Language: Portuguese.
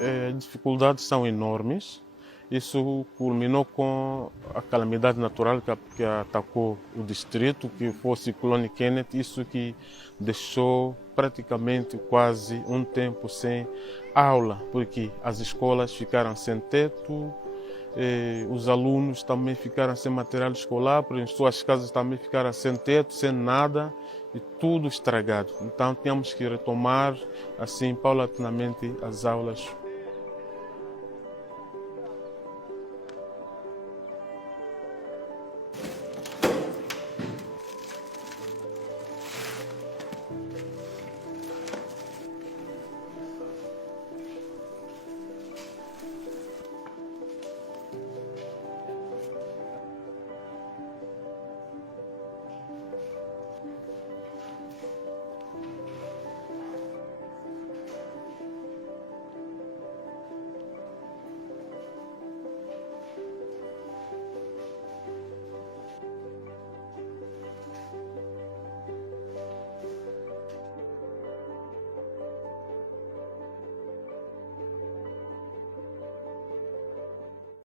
As dificuldades são enormes. Isso culminou com a calamidade natural que atacou o distrito, que foi o ciclone Kenneth, isso que deixou praticamente quase um tempo sem aula, porque as escolas ficaram sem teto, os alunos também ficaram sem material escolar, porque as suas casas também ficaram sem teto, sem nada, e tudo estragado. Então tínhamos que retomar assim paulatinamente as aulas